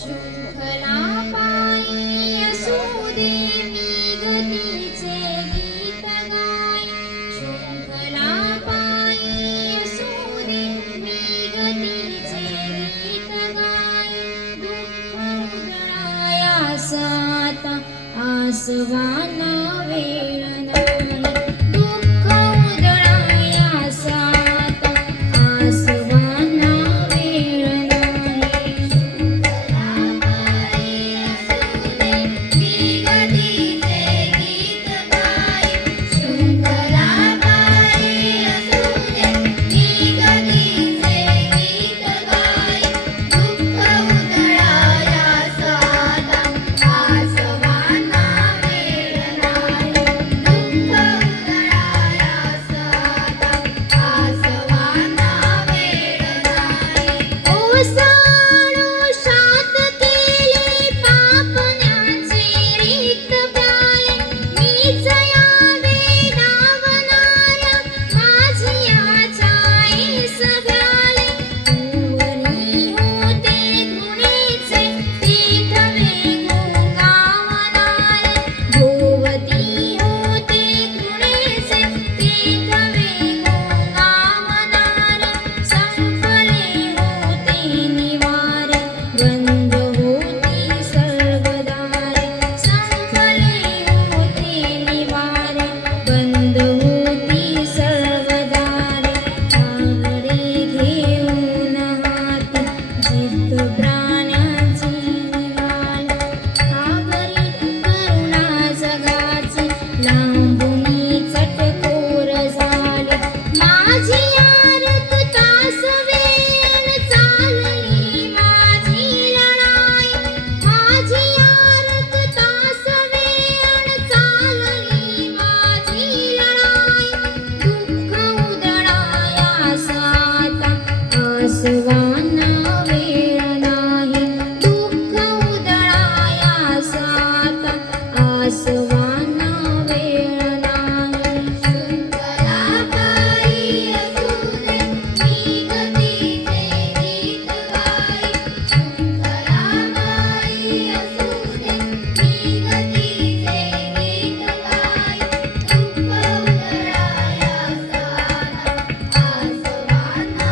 शृंखला पायी असू दे मी गतीचे गीत गाय. शृंखला पायी असू दे मी गतीचे गीत गाय. दुःख उधळायास आता आसवाना वेळ नाही. दुःख उधळायास आता आसवाना वेळ नाही. आसवाना वेळ नाही. दुःख उधळायास आता आसवाना वेळ नाही. शृंखला पायी असू दे मी गतीचे गीत गाय. शृंखला पायी असू दे मी गतीचे गीत गाय. दुःख उधळायास आता आसवाना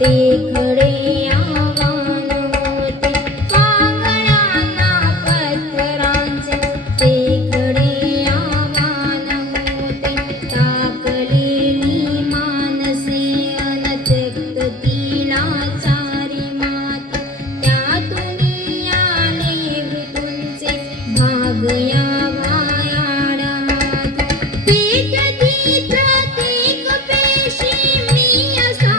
ते खडे आव्हान होते. पांगळ्यांना पत्थरांचे ते खडे आव्हान होते. टाकलेली मानसे अनत्यक्त तिलाचारी माती. त्यातून आले ऋतूंचे भाग या वायाड्या हाती. पेटती प्रत्येक पेशी मी असा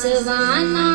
आसवाना